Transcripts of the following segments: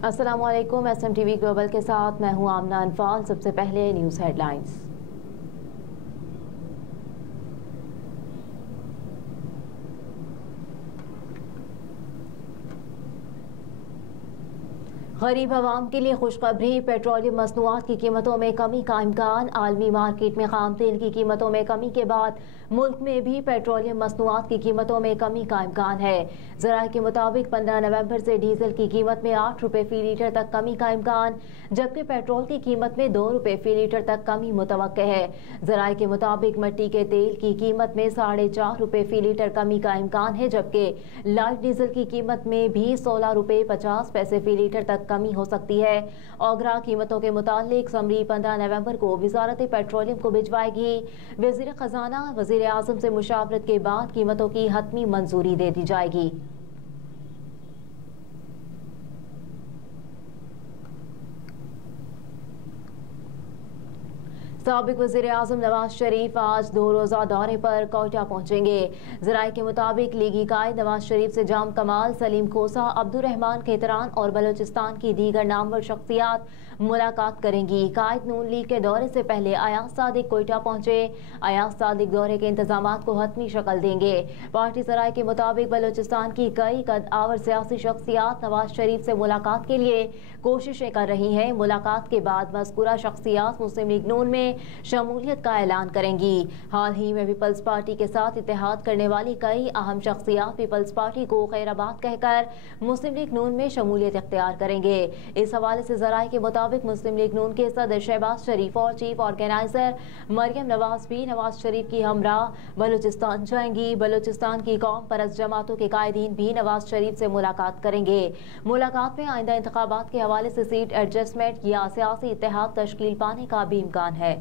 अस्सलाम वालेकुम। SMTV global के साथ मैं हूं आमना अनफाल। सबसे पहले न्यूज़ हेडलाइंस। गरीब आवाम के लिए खुशखबरी, पेट्रोलियम मसनूआत की कीमतों में कमी का इम्कान। आलमी मार्केट में खाम तेल की कीमतों में कमी के बाद मुल्क में भी पेट्रोलियम मसनूआत की कीमतों में कमी का इम्कान है। ज़राए के मुताबिक 15 नवंबर से डीजल की कीमत में 8 रुपये फी लीटर तक कमी का इम्कान, जबकि पेट्रोल की कीमत में 2 रुपये फी लीटर तक कमी मुतवक्के है। ज़राए के मुताबिक मिट्टी के तेल की कीमत में 4.5 रुपये फी लीटर कमी का इम्कान है, जबकि लाइट डीजल की कीमत में भी 16 रुपये 50 पैसे फी लीटर तक कमी हो सकती है। ओगरा कीमतों के मुतालिक समरी 15 नवंबर को वजारत पेट्रोलियम को भिजवाएगी। वजीर खजाना वजीर आजम से मुशावरत के बाद कीमतों की हतमी मंजूरी दे दी जाएगी। साबिक वज़ीर आज़म नवाज शरीफ आज 2 रोज़ा दौरे पर कोयटा पहुंचेंगे। ज़राए के मुताबिक लीगी कायद नवाज शरीफ से जाम कमाल, सलीम खोसा, अब्दुर्रहमान खेतरान और बलोचिस्तान की दीगर नामवर शख्सियात मुलाकात करेंगी। कायद नून लीग के दौरे से पहले अयाज सादिक कोयटा पहुंचे। अयाज सादिक दौरे के इंतजामात को हतमी शक्ल देंगे। पार्टी ज़राए के मुताबिक बलोचिस्तान की कई कद आवर सियासी शख्सियात नवाज शरीफ से मुलाकात के लिए कोशिशें कर रही हैं। मुलाकात के बाद मज़कूरा शख्सियात मुस्लिम लीग नून में शमूलियत का ऐलान करेंगी। हाल ही में पीपल्स पार्टी के साथ इत्तेहाद करने वाली कई अहम शख्सियात पीपल्स पार्टी को खैराबाद कहकर मुस्लिम लीग नून में शमूलियत इख्तियार करेंगे। इस हवाले से ज़राए के मुताबिक मुस्लिम लीग नून के सदर शहबाज शरीफ और चीफ ऑर्गेनाइजर मरियम नवाज भी नवाज शरीफ की हमराह बलूचिस्तान जाएंगी। बलूचिस्तान की कौम परस्त जमातों के कायदीन भी नवाज शरीफ से मुलाकात करेंगे। मुलाकात में आइंदा इंतखाबात के हवाले से सीट एडजस्टमेंट या सियासी इत्तेहाद तश्कील पाने का भी इम्कान है।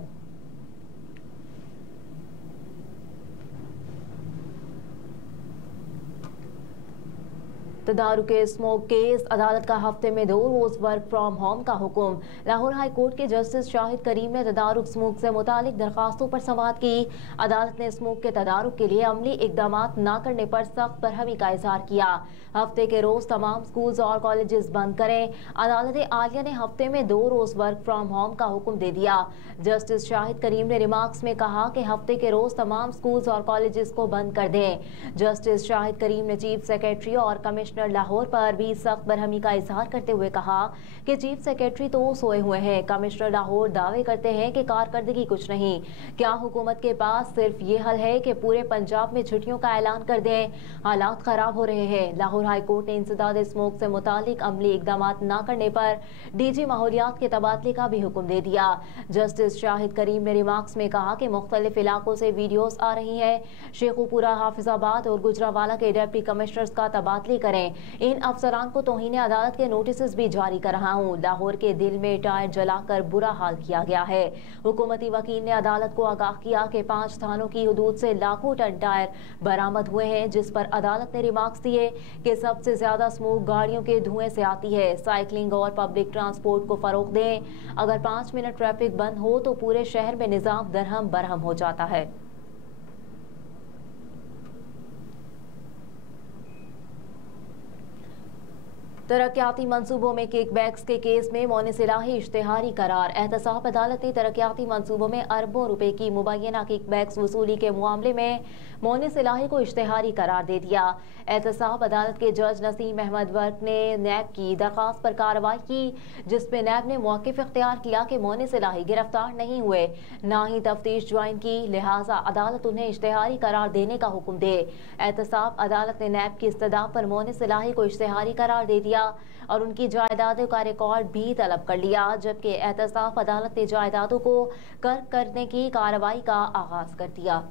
तदारुक स्मोक केस, अदालत का हफ्ते में 2 रोज वर्क फ्रॉम होम का हुक्म। लाहौर हाई कोर्ट के जस्टिस शाहिद करीम ने तदारुक स्मोक से मुतालिक दरखास्तों पर समाअत की। अदालत ने स्मोक के तदारुक के लिए अमली इकदाम न करने पर सख्त बरहमी का इजहार किया। हफ्ते के रोज तमाम स्कूल्स और कॉलेजेस बंद करें। अदालत आलिया ने हफ्ते में 2 रोज वर्क फ्रॉम होम का हुक्म दे दिया। जस्टिस शाहिद करीम ने रिमार्क्स में कहा कि हफ्ते के रोज तमाम स्कूल्स और कॉलेजेस को बंद कर दें। जस्टिस शाहिद करीम ने चीफ सेक्रेटरी और कमिश्नर लाहौर पर भी सख्त बरहमी का इजहार करते हुए कहा कि चीफ सेक्रेटरी तो सोए हुए हैं, कमिश्नर लाहौर दावे करते हैं कि कारकर्दगी कुछ नहीं। क्या हुकूमत के पास सिर्फ ये हल है कि पूरे पंजाब में छुट्टियों का ऐलान कर दें? हालात खराब हो रहे हैं। लाहौर हाई कोर्ट ने इंसदाद स्मोक से मुतालिक अमली इकदाम न करने पर डीजी माहौलियात के तबादले का भी हुक्म दे दिया। जस्टिस शाहिद करीम ने रिमार्क्स में कहा कि मुख्तलिफ इलाकों से वीडियोस आ रही हैं। शेखुपुरा, हाफिजाबाद और गुजरावाला के डिप्टी कमिश्नर्स का तबादले करें। इन अफसरान को तौहीन अदालत के नोटिस भी जारी कर रहा हूँ। लाहौर के दिल में टायर जलाकर बुरा हाल किया गया है। हुकूमती वकील ने अदालत को आगाह किया कि 5 थानों की हदूद से लाखों टन टायर बरामद हुए हैं, जिस पर अदालत ने रिमार्क्स दिए कि सबसे ज्यादा स्मोक गाड़ियों के धुएं से आती है। साइकिलिंग और पब्लिक ट्रांसपोर्ट को फरोग दें। अगर 5 मिनट ट्रैफिक बंद हो तो पूरे शहर में निजाम दरहम बरहम हो जाता है। तरक्याती मंसूबों में किकबैक्स के केस में मौनिस इलाही इश्तेहारी करार। एहतसाब अदालत ने तरक्याती मंसूबों में अरबों रुपए की मुबैना किकबैक्स वसूली के मामले में मौनिस इलाही को इश्तेहारी करार दे दिया। एहतसाब अदालत के जज नसीम अहमद वर्क ने नैब की दरखास्त पर कार्रवाई की, जिसमें नैब ने मौक़िफ़ इख्तियार किया कि मौनिस इलाही गिरफ्तार नहीं हुए, ना ही तफ्तीश ज्वाइन की, लिहाजा अदालत उन्हें इश्तेहारी करार देने का हुक्म दे। एहतसाब अदालत ने नैब की इस्तदा पर मौनिस इलाही को इश्तेहारी करार दे दिया और उनकी जायदादों का रिकॉर्ड भी तलब कर लिया, जबकि एहतसाब अदालत ने जायदादों को कर्क करने की कार्रवाई का आगाज कर दिया।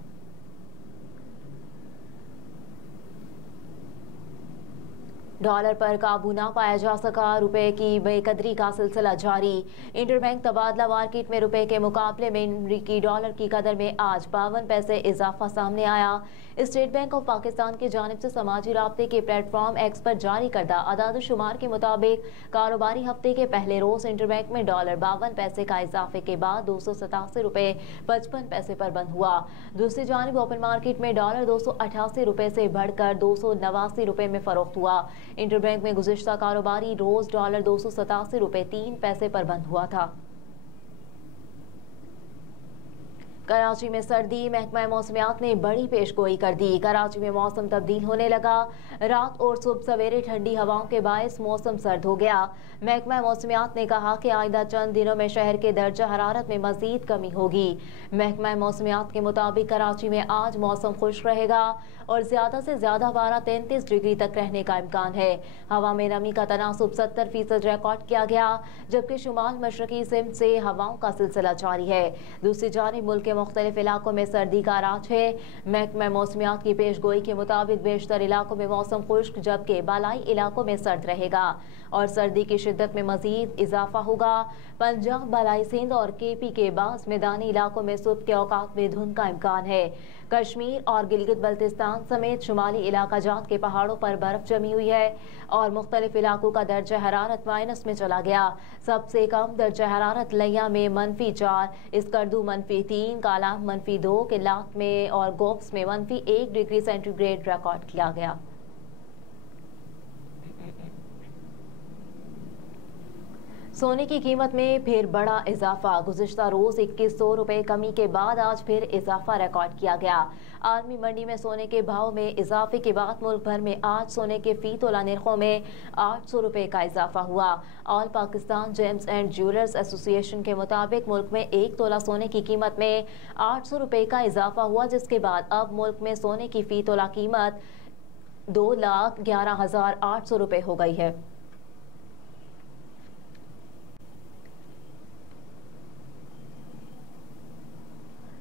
डॉलर पर काबू ना पाया जा सका, रुपए की बेकदरी का सिलसिला जारी। इंटरबैंक तबादला मार्केट में रुपए के मुकाबले में अमरीकी डॉलर की कदर में आज 52 पैसे इजाफा सामने आया। स्टेट बैंक ऑफ पाकिस्तान की जानिब से समाजी राब्ते के प्लेटफॉर्म एक्स पर जारी करदा अदाद-ओ-शुमार के मुताबिक कारोबारी हफ्ते के पहले रोज इंटरबैंक में डॉलर 52 पैसे का इजाफे के बाद 287 रुपए 55 पैसे पर बंद हुआ। दूसरी जानिब ओपन मार्केट में डॉलर 288 रुपए से बढ़कर 289 रुपए में फरोख्त हुआ। इंटरबैंक में गुज़िश्ता कारोबारी रोज $287.03 पर बंद हुआ था। कराची में सर्दी, महकमा मौसमियात ने बड़ी पेशगोई कर दी। कराची में मौसम तब्दील होने लगा। रात और सुबह सवेरे ठंडी हवाओं के बायस मौसम सर्द हो गया। महकमा मौसमियात ने कहा कि आइंदा चंद दिनों में शहर के दर्जा हरारत में मजीद कमी होगी। महकमा मौसमियात के मुताबिक कराची में आज मौसम खुश्क रहेगा और ज्यादा से ज्यादा पारा 33 डिग्री तक रहने का इम्कान है। हवा में नमी का तनासुब 70% रिकॉर्ड किया गया, जबकि शुमाल मशरकी सिमत से हवाओं का सिलसिला जारी है। दूसरी जानिब मुल्क के मुख्तलिफ इलाकों में सर्दी का राज है। महकमा मौसमियात की पेशगोई के मुताबिक बेशतर इलाकों में मौसम खुश्क, जबकि बालाई इलाकों में सर्द रहेगा और सर्दी की शिद्दत में मजीद इजाफा होगा। पंजाब, बालाई सिंध और केपी के बाज़ मैदानी इलाकों में सुबह के औकात में धुंध का इम्कान है। कश्मीर और गिलगित बल्तिस्तान समेत शुमाली इलाका जात के पहाड़ों पर बर्फ जमी हुई है और मुख्तलिफ इलाकों का दर्जा हरारत माइनस में चला गया। सबसे कम दर्जा हरारत लिया में -4, इसकर्दू -3, कालाम -2, किलात में और गोप्स में -1 डिग्री सेंटीग्रेड रिकॉर्ड किया गया। सोने की कीमत में फिर बड़ा इजाफा। गुज़िश्ता रोज 2100 रुपए कमी के बाद आज फिर इजाफा रिकॉर्ड किया गया। आलमी मंडी में सोने के भाव में इजाफे के बाद मुल्क भर में आज सोने के फी तोला निर्खों में 800 रुपए का इजाफा हुआ। All Pakistan James and jewellers association के मुताबिक मुल्क में 1 तोला सोने की कीमत में 800 रुपए का इजाफा हुआ, जिसके बाद अब मुल्क में सोने की फी तोला कीमत 2,11,800 रुपए हो गई है।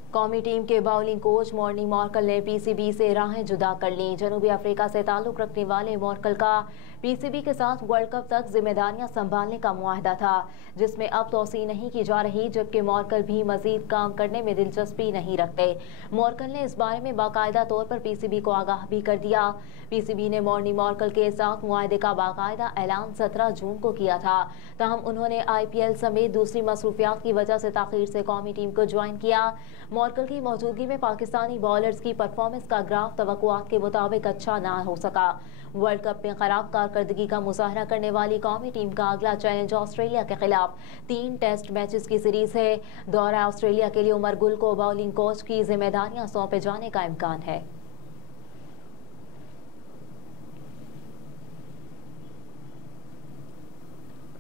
कौमी टीम के बाउलिंग कोच मॉर्नी मॉर्कल ने पीसीबी से राहें जुदा कर ली। जनूबी अफ्रीका से ताल्लुक रखने वाले मॉर्कल का पीसीबी के साथ वर्ल्ड कप तक जिम्मेदारियां संभालने का मुआहदा था, जिसमें अब तोसी नहीं की जा रही, जबकि मॉर्कल भी मजीद काम करने में दिलचस्पी नहीं रखते। मॉर्कल ने इस बारे में बाकायदा तौर पर पीसीबी को आगाह भी कर दिया। पीसीबी ने मॉर्नी मॉर्कल के साथ मुआहदे का बाकायदा ऐलान 17 जून को किया था, ताहम उन्होंने IPL समेत दूसरी मसरूफियात की वजह से ताखीर से कौमी टीम को ज्वाइन किया। मॉर्कल की मौजूदगी में पाकिस्तानी बॉलर्स की परफॉर्मेंस का ग्राफ तवक्कुआत के मुताबिक अच्छा ना हो सका। वर्ल्ड कप में खराब कारकर्दगी का मुजाहरा करने वाली कौमी टीम का अगला चैलेंज ऑस्ट्रेलिया के खिलाफ 3 टेस्ट मैचेस की सीरीज है। दौरा ऑस्ट्रेलिया के लिए उमर गुल को बाउलिंग कोच की जिम्मेदारियां सौंपे जाने का इम्कान है।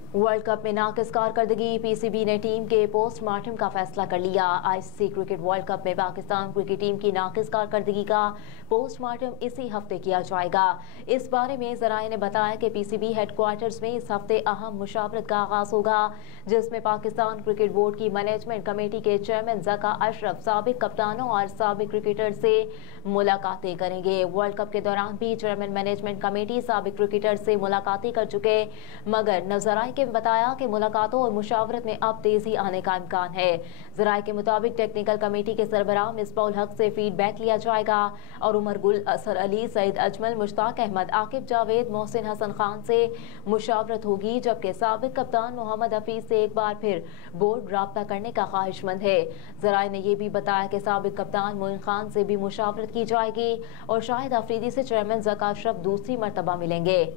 वर्ल्ड कप में नाकिस कारकर्दगी, पीसीबी ने टीम के पोस्टमार्टम का फैसला कर लिया। ICC क्रिकेट वर्ल्ड कप में पाकिस्तान क्रिकेट टीम की नाकिस कारकर्दगी का पोस्टमार्टम इसी हफ्ते किया जाएगा। इस बारे में जराये ने बताया कि पीसीबी हेडक्वार्टर्स में इस हफ्ते अहम मुशावरत का आगाज होगा, जिसमें पाकिस्तान क्रिकेट बोर्ड की मैनेजमेंट कमेटी के चेयरमैन ज़का अशरफ साबिक कप्तानों और साबिक क्रिकेटर से मुलाकातें करेंगे। वर्ल्ड कप के दौरान भी चेयरमैन मैनेजमेंट कमेटी साबिक क्रिकेटर से मुलाकातें कर चुके, मगर नजराए के बताया कि मुलाकातों और मुशावरत में अब तेजी आने का इम्कान है। जराये के मुताबिक टेक्निकल कमेटी के सरबराह मिसबाउल हक से फीडबैक लिया जाएगा और उमर गुल, असर अली, सईद अजमल, मुश्ताक अहमद, आकिब जावेद, मोहसिन हसन खान से मुशावरत होगी, जबकि साबिक कप्तान मोहम्मद हफीज से एक बार फिर बोर्ड राब्ता करने का ख्वाहिशमंद है। जराये ने यह भी बताया कि साबिक कप्तान मोइन खान से भी मुशावरत की जाएगी और शाहिद अफरीदी से चेयरमैन ज़का अशरफ दूसरी मरतबा मिलेंगे।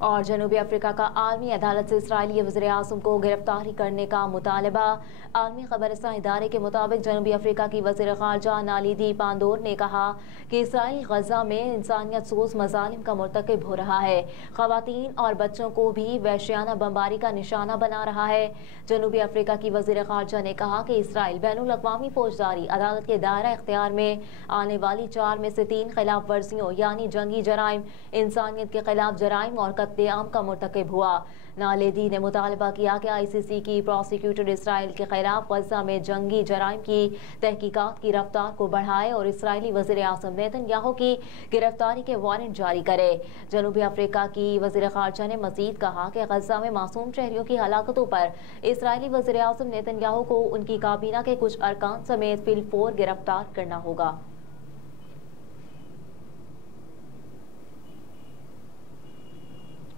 और जनूबी अफ्रीका का आलमी अदालत से इसराइली वज़ीर-ए-आज़म को गिरफ्तारी करने का मुतालबा। आलमी खबरसां इदारे के मुताबिक जनूबी अफ्रीका की वज़ीर ख़ारजा नालिदी पांदोर ने कहा कि इसराइल गज़ा में इंसानियत सोज मज़ालिम का मुर्तकिब हो रहा है, ख़वातीन और बच्चों को भी वहशियाना बमबारी का निशाना बना रहा है। जनूबी अफ्रीका की वज़ीर ख़ारजा ने कहा कि इसराइल बैनुल अक़वामी फौजदारी अदालत के दायरा इख्तियार में आने वाली 4 में से 3 खिलाफ वर्जियों यानी जंगी जराइम, इंसानियत के खिलाफ जराइम और कत्लेआम का मुर्तकिब हुआ। नालेदी ने मुतालबा किया कि ICC की प्रोसिक्यूटर इसराइल के खिलाफ गज़ा में जंगी जराइम की तहकीकात की रफ्तार को बढ़ाए और इसराइली वज़ीर-ए-आज़म नेतन्याहू की गिरफ्तारी के वारंट जारी करे। जनूबी अफ्रीका की वज़ीर ख़ारजा ने मज़ीद कहा कि गज़ा में मासूम शहरियों की हलाकतों पर इसराइली वज़ीर-ए-आज़म नेतन्याहू को उनकी काबीना के कुछ अरकान समेत फिलफोर गिरफ्तार करना होगा।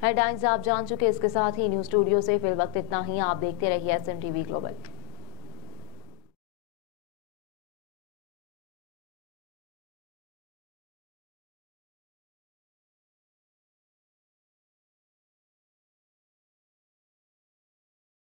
हेडलाइंस आप जान चुके, इसके साथ ही न्यूज़ स्टूडियो से फिल वक्त इतना ही। आप देखते रहिए SMTV ग्लोबल।